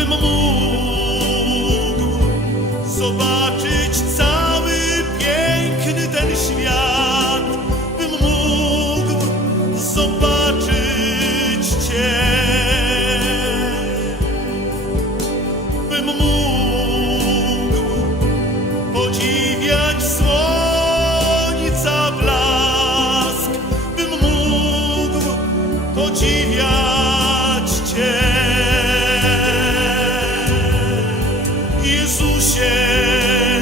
bym mógł zobaczyć cały piękny ten świat, bym mógł zobaczyć Cię. Bym mógł podziwiać słońca blask, bym mógł podziwiać 你书写。